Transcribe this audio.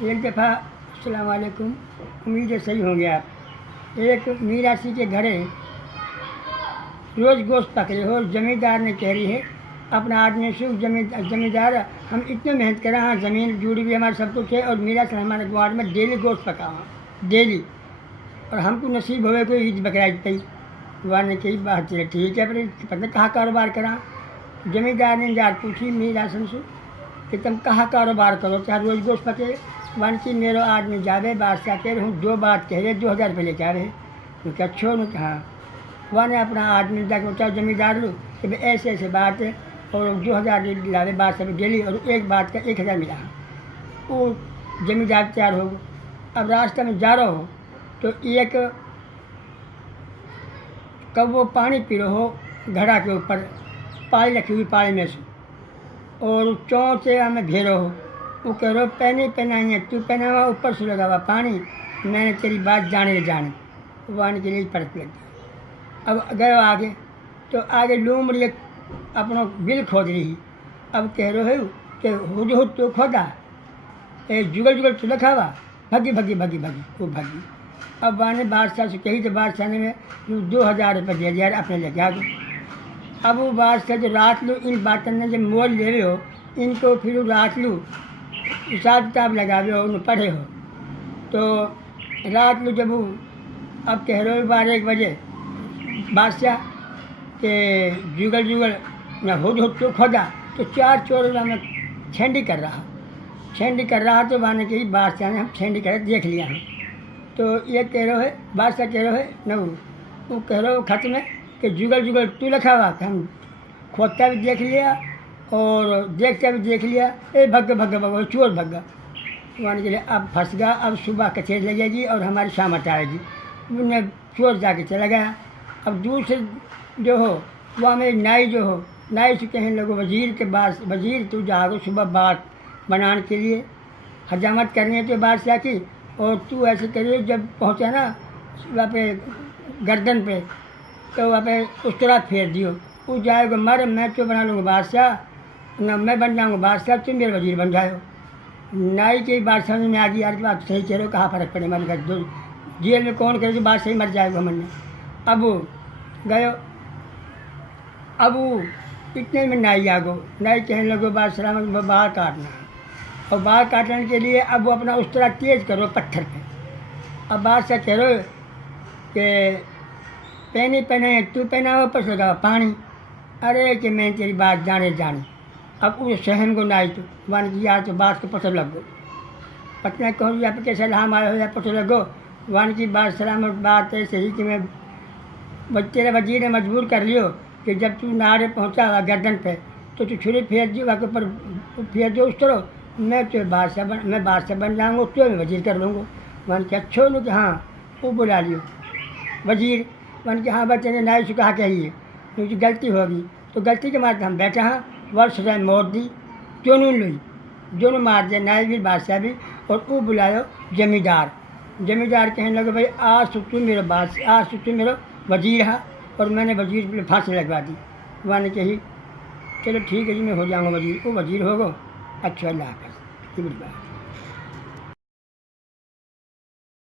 एक दफ़ा अस्सलाम वालेकुम, उम्मीद है सही होंगे आप। एक मीरासी के घरे रोज़ गोश्त पकड़े हो, ज़मींदार ने कह रही है अपना आदमी सुख ज़मींदार हम इतने मेहनत करा, हाँ ज़मीन जुड़ी भी हमारा सब कुछ है और मीरा से हमारे ग्वार में डेली गोश्त पका हुआ डेली, और हमको नसीब होवे कोई ईद बकरा ईद पई। ग्वार ने कही बात चले ठीक है, पर पता कहाँ कारोबार करा। ज़मींदार ने जार पूछी मीरा से कि तुम कहाँ कारोबार करो, चाहे रोज़ गोश्त पके। वन की मेरो आदमी जावे बादशाह कह रहे हूँ, जो बात कह रहे 2000 रुपये लेके आ रहे। उनका अच्छो न हाँ। वह ने अपना आदमी जाके पूछा ज़मींदार लो कि भाई ऐसे ऐसे बात है, और 2000 लावे बादशाह में डेली, और एक बात का 1000 मिला। वो ज़मींदार तैयार हो। अब रास्ते में जा रहा हो तो एक कब वो पानी पी रहे हो घड़ा के ऊपर, पानी रखी हुई पानी में से, और चौं से हमें घेरो हो। वो कह रहे हो पहने पहनाई है, तू पहना हुआ ऊपर से लगा हुआ पानी, मैंने तेरी बात जाने जाने वाने के लिए परत लग गया। अब गए आगे तो आगे लूम रही अपना बिल खोद रही। अब कह रहे हो कि हुद तो खोदा जुगल जुगल तो लिखा हुआ, भगी भगी भगी भगी वो भगी। अब वाने बादशाह से कही तो बादशाह ने में 2000 रुपये दे दिया अपने लेके आ गए। अब वो बादशाह जो रात लो इन बातों ने जब मोल ले रहे हो इनको, फिर रात लो हिसाब किताब लगावे हो, उन्हें पढ़े हो तो रात लो जब वो अब कह रहे हो 12-1 बजे बादशाह के जुगल जुगल न हुद तो खोदा, तो 4 चोर में छेंडी कर रहा तो बाने की बादशाह ने हम छेंडी कर देख लिया है। तो ये कह रहे हो बादशाह कह रहे हो न वो कह रहे हो खत में कि जुगल जुगल तू लिखा हुआ, हम खोदता भी देख लिया और देखता भी देख लिया। भग भग चोर भग गया। मान के लिए अब फंस गया, अब सुबह कचेरी लगेगी और हमारी शामत आएगी। उन्हें चोर जाके चला गया। अब दूसरे जो हो वहाँ मेरी नाई जो हो, नाई से कहने लगो वज़ीर के पास, वज़ीर तू जाओ सुबह बात बनाने के लिए हजामत करनी है तो बादशाह की, और तू ऐसे करिए जब पहुँचा ना वहाँ पे गर्दन पे तो वहाँ पे उस तरह फेर दियो, वो जाएगा मर मैं तो बना लूँगा बादशाह, ना मैं बन जाऊँगा बादशाह, तुम मेरे वज़ीर बन जाओ। नाई के बादशाह में आ गई यार की बात सही कह रहे हो, कहाँ फ़र्क पड़े मन कर दो जेल में कौन करे तो बादशाह ही मर जाएगा मन में। अब वो गए, अब वो इतने में नाई आ गो, नाई कहने लगो बादशाह में बाल काटना है, और बाल काटने के लिए अब वो अपना उस तरह तेज़ करो पत्थर पे। अब बादशाह कह रहे कि पहने तू पहना हुआ ऊपर से लगा पानी, अरे कि मैं तेरी बात जाने जानी। अब उस सहन को नाई तो वन की यार तो बात को पता लग गो, पत्नी कहूँ यहाँ पे कैसे हम आए हो या पता लगो। वन की बात सलामत बात है सही कि मैं तेरे वज़ीर ने मजबूर कर लियो कि जब तू नारे पहुँचा हुआ गर्दन पे तो तू छुरी फेर दियो वहाँ के ऊपर फेर दो उस तरह, मैं बादशाह बन जाऊँगा, तो मैं वज़ीर कर लूँगा। वन के अच्छो लो कि हाँ वो बुला लियो वज़ीर। वन के हाँ बच्चे ने नाई से कहा कहिए क्योंकि गलती होगी, तो गलती के मारे हम बैठा हाँ वर्ष सजाए मौत दी, दोनों लुई दोनों मार दिया, नाई भी बादशाह भी। और वो बुलायो ज़मींदार। ज़मींदार कहने लगे भाई आज तो तू मेरा बादशाह, आज तो तू मेरा वज़ीर है, और मैंने वज़ीर पर फांसी लगवा दी। वहाँ ने कही चलो ठीक है जी मैं हो जाऊँगा वज़ीर। वो वज़ीर हो गो। अच्छा अल्लाह हाफ़िज़।